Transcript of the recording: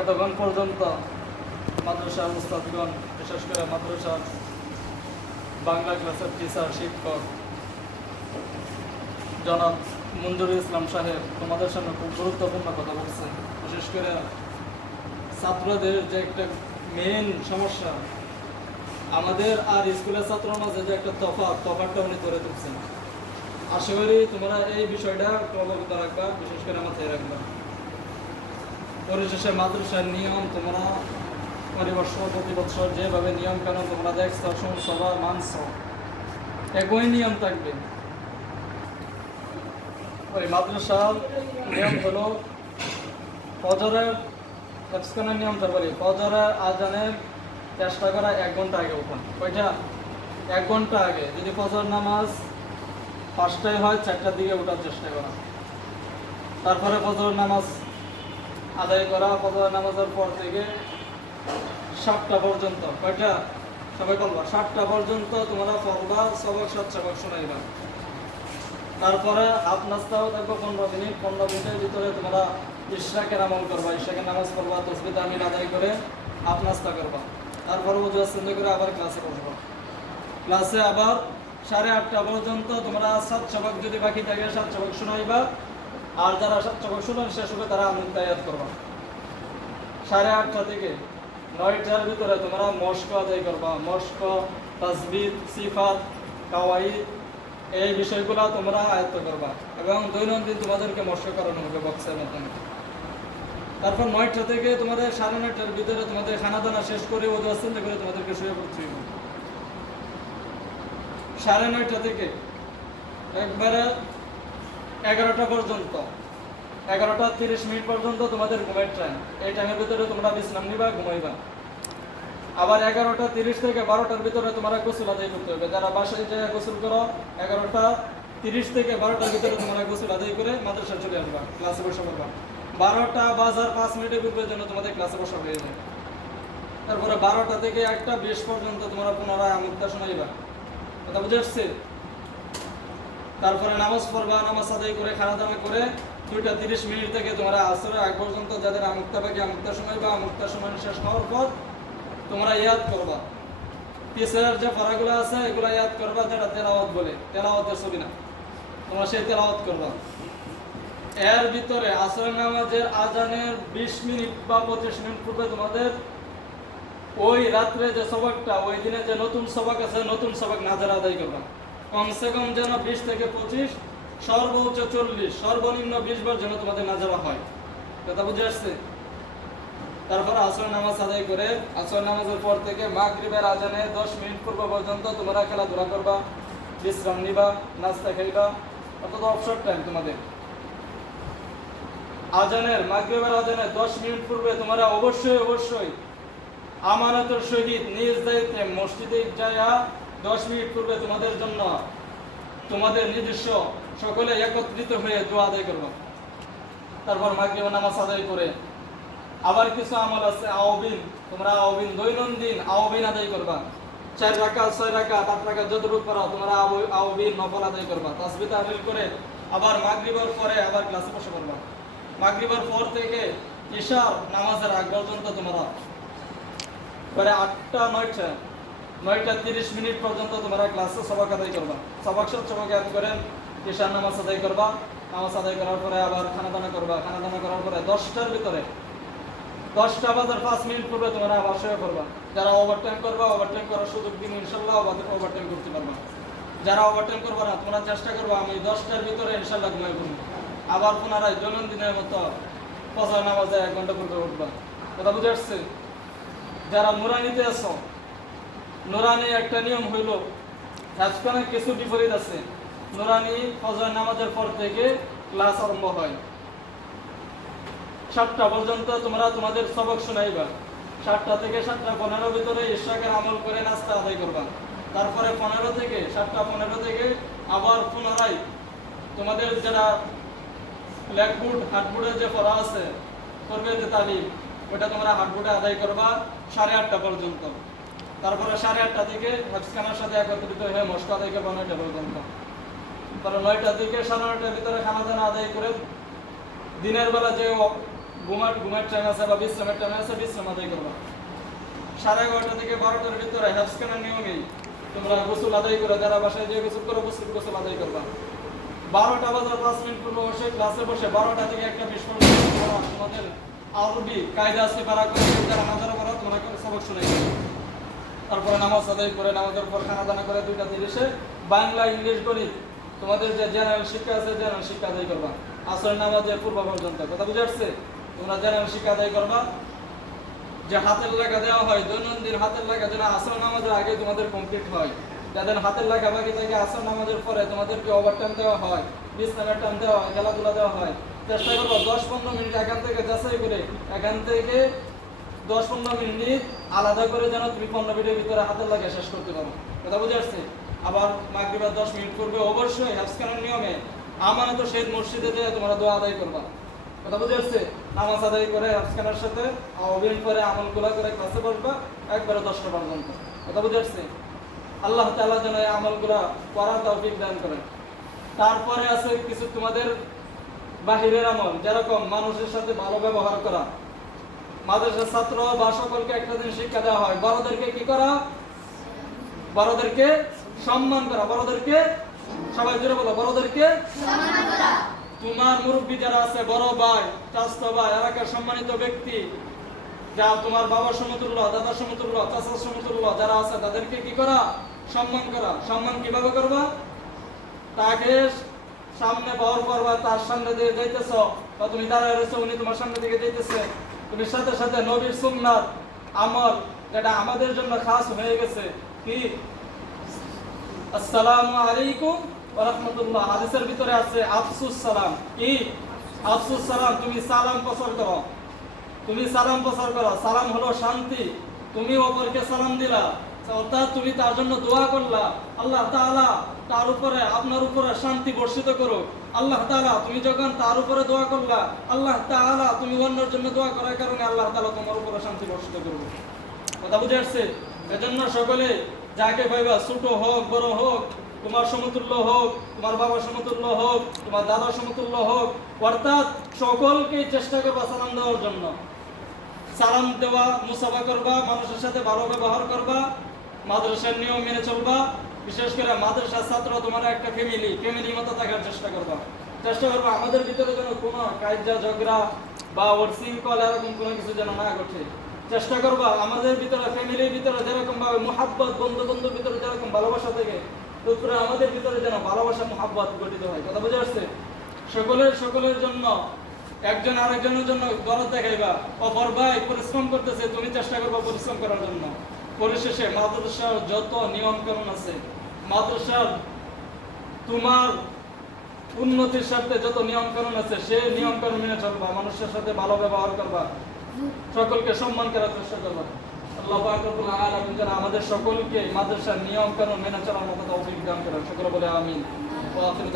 এতক্ষণ পর্যন্ত মাদ্রাসা উস্তাদগণ বিশেষ করে মাদ্রাসা বাংলা ক্লাসের টিচার শিক্ষক, জনাব মঞ্জুরুল ইসলাম সাহেব তোমাদের সামনে খুব গুরুত্বপূর্ণ কথা বলছেন বিশেষ করে ছাত্রদের যে একটা মেইন সমস্যা, আমাদের আর স্কুলের ছাত্রের মাঝে যে একটা তফাৎ, তফাৎটা উনি করে তুলছেন। আশা করি তোমরা এই বিষয়টা অবগত রাখবা, বিশেষ করে মাথায় রাখবা। পরিশেষে মাদ্রাসার নিয়ম তোমরা পরিবর্ষ প্রতি বছর যেভাবে নিয়ম কেন তোমরা দেখছ বা মানছ, একই নিয়ম থাকবে। ওই মাদ্রাসার নিয়ম হলো ফজরের এফসখানের নিয়ম তারপরে ফজরের আজানের চেষ্টা করা এক ঘণ্টা আগে উঠান কয়টা? এক ঘণ্টা আগে। যদি ফজর নামাজ পাঁচটায় হয়, চারটার দিকে ওঠার চেষ্টা করা। তারপরে ফজর নামাজ আদায় করা ফজর নামাজের পর থেকে সাতটা পর্যন্ত। কয়টা? সবাই বলবা। সাতটা পর্যন্ত তোমরা পড়বা সবক সাত সবক শোনাইবা। তারপরে হাত নাস্তাও থাকব পনেরো মিনিট। পনেরো মিনিটের ভিতরে তোমরা ইশরাকের আমল করবা? ইশরাকের নামাজ পড়বা তসবিত আমিন আদায় করে হাত নাস্তা করবা। তারপরে ওজু আসন্দ করে আবার ক্লাসে বসবো। ক্লাসে আবার সাড়ে আটটা পর্যন্ত তোমরা সাত সবক যদি বাকি থাকে, সাত সবক শোনাইবা। আর যারা সাত সবক শুনেন শেষ হবে, তারা আমল তায়াত করবা। সাড়ে আটটা থেকে নয়টার ভিতরে তোমরা মস্ক আদায় করবা। মস্ক তাসবিদ সিফাত কাওয়াই এই বিষয়গুলো তোমরা আয়ত্ত করবা। এবং দৈনন্দিন তোমাদেরকে মস্ক করানো হবে বক্সের মাধ্যমে। তারপর নয়টা থেকে তোমাদের সাড়ে নয়টার ভিতরে তোমাদের খানা দানা শেষ করে ওজু আস্তে করে তোমাদেরকে শুয়ে পড়তে হবে সাড়ে নয়টা থেকে একবারে এগারোটা পর্যন্ত। এগারোটা তিরিশ মিনিট পর্যন্ত তোমাদের ঘুমের টাইম এই টাইমের ভিতরে তোমরা বিশ্রাম নিবা, ঘুমাইবা। আবার এগারোটা তিরিশ থেকে বারোটার ভিতরে তোমরা গোসল আদায় করতে হবে। যারা বাসায় যে গোসল করো, এগারোটা তিরিশ থেকে বারোটার ভিতরে তোমরা গোসল আদায় করে মাদ্রাসা চলে আসবা, ক্লাসে বসে পড়বা। বারোটা বাজার পাঁচ মিনিটের পূর্বে যেন তোমাদের ক্লাসে বসা হয়ে যায়। তারপরে বারোটা থেকে একটা বিশ পর্যন্ত তোমরা পুনরায় আমুক্তা শোনাইবা। কথা বুঝে আসছে? তারপরে নামাজ পড়বা, নামাজ আদায় করে খাওয়া দাওয়া করে দুইটা তিরিশ মিনিট থেকে তোমরা আসরের আগ পর্যন্ত যাদের আমুক্তা বাকি আমুক্তা সময় বা আমুক্তা সময় শেষ হওয়ার পর তোমরা ইয়াদ করবা। পিসের যে ফারাগুলো আছে, এগুলো ইয়াদ করবা যেটা তেলাওয়াত বলে, তেলাওয়াতের ছবি না। তোমরা সেই তেলাওয়াত করবা। এর ভিতরে আসরের নামাজের আজানের বিশ মিনিট বা পঁচিশ মিনিট পূর্বে তোমাদের ওই রাত্রে যে সবকটা, ওই দিনে যে নতুন সবক আছে, নতুন সবক নাজার আদায় করবা। কমসে কম যেন বিশ থেকে পঁচিশ, সর্বোচ্চ চল্লিশ, সর্বনিম্ন বিশ বার যেন তোমাদের নাজারা হয়। কথা বুঝে আসছে? তারপর আসর নামাজ আদায় করে, আসর নামাজের পর থেকে মাগরিবের আজানে দশ মিনিট পূর্ব পর্যন্ত তোমরা খেলাধুলা করবা, বিশ্রাম নিবা, নাস্তা খাইবা অর্থাৎ অবসর টাইম তোমাদের। আজানের, মাগরিবের আজানে দশ মিনিট পূর্বে তোমরা অবশ্যই অবশ্যই আমানতের সহিত নিজ দায়িত্বে মসজিদে যায়া দশ মিনিট পূর্বে তোমাদের জন্য তোমাদের নিজস্ব সকলে একত্রিত হয়ে দোয়া আদায় করব। তারপর মাগরিব নামাজ আদায় করে আবার কিছু আমল আছে, আওবিন। তোমরা আওবিন দৈনন্দিন আওবিন আদায় করবা। চার রাখা ছয় রাখা পাঁচ রাখা যতটুকু পারো তোমরা আওবিন নফল আদায় করবা। তাসবিহ তাহলিল করে আবার মাগরিবের পরে আবার ক্লাসে বসে পড়বা। মাগরিবের পর থেকে ঈশার নামাজের আগ পর্যন্ত তোমরা পরে আটটা, নয়টা নয়টা তিরিশ মিনিট পর্যন্ত তোমরা ক্লাসে সবাক আদায় করবা। সবাক সব সবাক আদ করেন ঈশার নামাজ আদায় করবা। নামাজ আদায় করার পরে আবার খানা দানা করবা। খানা দানা করার পরে দশটার ভিতরে, দশটা বাজার পাঁচ মিনিট পূর্বে তোমরা আবার শুয়ে করবা যারা ওভারটাইম করবা ওভারটাইম করার সুযোগ দিন, ইনশাল্লাহ ওভারটাইম করতে পারবা। যারা ওভারটাইম করবা না, তোমরা চেষ্টা করবা, আমি দশটার ভিতরে ইনশাল্লাহ ঘুমাই পড়ব। আবার পুনরায় দৈনন্দিনের মতো পচা নামাজে এক ঘণ্টা পূর্বে উঠবা। কথা বুঝে আসছে? যারা নুরানিতে আছো নুরানি একটা নিয়ম হইল আজকালে কিছু বিপরীত আছে। নুরানি ফজর নামাজের পর থেকে ক্লাস আরম্ভ হয়। সাতটা পর্যন্ত তোমরা তোমাদের সবক শোনাইবা। সাতটা থেকে সাতটা পনেরো ভিতরে ইশাকের আমল করে নাস্তা আদায় করবা। তারপরে পনেরো থেকে, সাতটা পনেরো থেকে আবার পুনরায় তোমাদের যারা ব্ল্যাকবোর্ড হাটবোর্ডের যে পড়া আছে, করবে যে তালিম, ওটা তোমরা হাটবোর্ডে আদায় করবা সাড়ে আটটা পর্যন্ত। তারপরে সাড়ে আটটা থেকে হাফিজখানার সাথে একত্রিত হয়ে মস্ক আদায় করবা নয়টা পর্যন্ত তারপরে নয়টা থেকে সাড়ে নয়টার ভিতরে খানা দানা আদায় করে দিনের বেলা যে ঘুমার ঘুমের টাইম আছে বা বিশ্রামের টাইম আছে, বিশ্রাম আদায় করবা। সাড়ে এগারোটা থেকে বারোটার ভিতরে হ্যাপসখানের নিয়মেই তোমরা গোসল আদায় করে, যারা বাসায় যে গোসল করো, গোসল গোসল আদায় করবা। বারোটা বাজার পাঁচ মিনিট পূর্বে বসে ক্লাসে বসে বারোটা থেকে একটা বিশ তোমরা তোমাদের আরবি কায়দা আছে পারা করে যারা নাজারা করা তোমরা সবক শুনে গেছো। তারপরে নামাজ আদায় করে, নামাজের পর খানা দানা করে দুইটা তিরিশে বাংলা, ইংলিশ, গণিত। তোমাদের যে জেনারেল শিক্ষা আছে জেনারেল শিক্ষা আদায় করবা। আসর নামাজের পূর্ব পর্যন্ত কথা বুঝে আসছে? তোমরা জেনারেল শিক্ষা আদায় করবা। যে হাতের লেখা দেওয়া হয়, দৈনন্দিন হাতের লেখা যেন আসর নামাজের আগে তোমাদের কমপ্লিট হয়। যাদের হাতের লেখা বাকি থাকে, আসর নামাজের পরে তোমাদেরকে ওভার টাইম দেওয়া হয়, বিশ্রামের টাইম দেওয়া হয়, খেলাধুলা দেওয়া হয়। চেষ্টা করব দশ পনেরো মিনিট এখান থেকে যাচাই করে, এখান থেকে দশ পনেরো মিনিট আলাদা করে যেন তুমি পনেরো মিনিটের ভিতরে হাতের লাগে শেষ করতে পারো। কথা বুঝে আসছে? আবার মাগরিবার দশ মিনিট পূর্বে অবশ্যই হাফসখানের নিয়মে। আমানত শহীদ মসজিদে যেয়ে তোমরা দোয়া আদায় করবা। কথা বুঝে আসছে? নামাজ আদায় করে হাফসখানের সাথে অবিন করে আমলগুলা করে ক্লাসে বসবা, একবারে দশটা পর্যন্ত। কথা বুঝে আসছে? আল্লাহ তাআলা যেন এই আমলগুলা করার তৌফিক দান করেন। তারপরে আছে কিছু তোমাদের বাহিরের আমল, যেরকম মানুষের সাথে ভালো ব্যবহার করা। মাদ্রাসার ছাত্র বা সকলকে একটা দিন শিক্ষা দেওয়া হয়। বড়দেরকে কি করা? বড়দেরকে সম্মান করা। বড়দেরকে সবাই জোরে বলো বড়দেরকে তোমার মুরব্বী যারা আছে বড় ভাই চাস্ত ভাই এলাকার সম্মানিত ব্যক্তি যা তোমার বাবার সমতুল্য দাদার সমতুল্য চাচার সমতুল্য যারা আছে তাদেরকে কি করা? সম্মান করা। সম্মান কীভাবে করবা? তাকে সামনে পাওয়ার পর বা তার সামনে দিয়ে যাইতেছ। বা তুমি দাঁড়ায় রয়েছো উনি তোমার সামনে দিকে যাইতেছে। তুমি সাথে সাথে নবীর সুন্নাত আমল যেটা আমাদের জন্য খাস হয়ে গেছে, কি? আসসালামু আলাইকুম হাদিসের ভিতরে আছে আফসুস সালাম। কি? আফসুস সালাম, তুমি সালাম প্রচার করো। তুমি সালাম প্রচার করো। সালাম হলো শান্তি। তুমি অপরকে সালাম দিলা। অর্থাৎ তুমি তার জন্য দোয়া করলা। আল্লাহ তাআলা তার উপরে, আপনার উপরে শান্তি বর্ষিত করো আল্লাহ তাআলা, তুমি যখন তার উপরে দোয়া করলা, আল্লাহ তাআলা তুমি অন্যের জন্য দোয়া করার কারণে আল্লাহ তাআলা তোমার উপরে শান্তি বর্ষিত করবে কথা বুঝে আসছে? এজন্য সকলে যাকে পাইবা, ছোট হোক, বড় হোক, তোমার সমতুল্য হোক, তোমার বাবার সমতুল্য হোক, তোমার দাদার সমতুল্য হোক, অর্থাৎ সকলকে চেষ্টা করবা সালাম দেওয়ার জন্য। সালাম দেওয়া, মুসাফা করবা, মানুষের সাথে ভালো ব্যবহার করবা, মাদ্রাসার নিয়ম মেনে চলবা বিশেষ করে মাদ্রাসার ছাত্র, তোমার একটা ফ্যামিলি ফ্যামিলি মতো থাকার চেষ্টা করবা। চেষ্টা করবা, আমাদের ভিতরে যেন কোনো কাজা ঝগড়া বা ওর শৃঙ্খল এরকম কোনো কিছু যেন না ঘটে। চেষ্টা করবা, আমাদের ভিতরে ফ্যামিলির ভিতরে যেরকম ভাবে মোহাব্বত বন্ধু বন্ধুর ভিতরে যেরকম ভালোবাসা থাকে তৎপরে আমাদের ভিতরে যেন ভালোবাসা, মোহাব্বত গঠিত হয়। কথা বুঝে আসছে সকলের সকলের জন্য, একজন আরেকজনের জন্য দরদ দেখাইবা। অপর ভাই পরিশ্রম করতেছে, তুমি চেষ্টা করবা পরিশ্রম করার জন্য। পরিশেষে মাদ্রাসার যত নিয়ম কানুন আছে, মাদ্রাসার তোমার উন্নতির স্বার্থে যত নিয়ম কানুন আছে, সেই নিয়ম কানুন মেনে চলবা, মানুষের সাথে ভালো ব্যবহার করবা, সকলকে সম্মান করার চেষ্টা করবা। আমাদের সকলকে মাদ্রাসার নিয়ম কানুন মেনে চলার মতো দান করেন। সকলে বলে আমিন। ওয়া আখিরু